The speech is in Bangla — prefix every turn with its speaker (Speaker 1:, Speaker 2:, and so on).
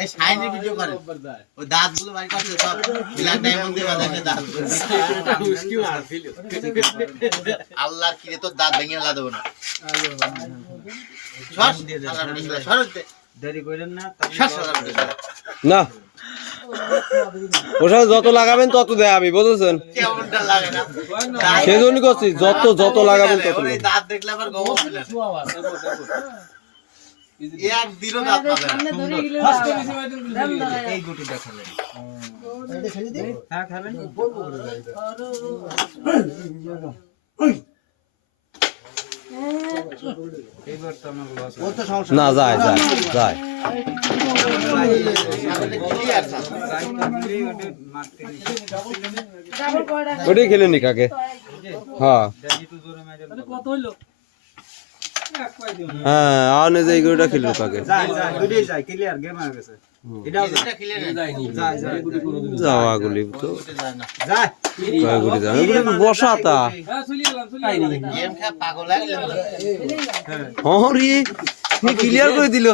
Speaker 1: এই শাইনি ভিডিও করে। ওই দাঁতগুলো বাড়ি করছে সব ব্ল্যাক ডায়মন্ড দিয়ে বাঁধাইছে দাঁত। আল্লাহর কিরে তোর দাঁত ভেঙে আল্লাহ দেবো না।
Speaker 2: ওর যত লাগাবেন তত দেয় আমি বুঝেছেন? সেজন্য করছি যত যত লাগাবেন তত
Speaker 1: দাঁত দেখলে আমার দাঁত পাবে
Speaker 3: এই গুটি দেখালেন হ্যাঁ খাবেন। এইবার তো আমার
Speaker 2: না যায় যায় যায়।
Speaker 1: ক্লিয়ার
Speaker 2: ওটাই খেলে নি কাকে হ্যাঁ। হ্যাঁ আনে যে গরুটা খেললো কাকে।
Speaker 3: ক্লিয়ার হয়ে
Speaker 1: ক্লিয়ার
Speaker 2: যাওয়া গুলি তো
Speaker 1: যায় না
Speaker 3: যায়।
Speaker 2: কয় গুলি যাবে এগুলো বসা তা।
Speaker 1: গেম খেয়ে পাগল লাগলে
Speaker 2: হ্যাঁ। ক্লিয়ার করে দিল।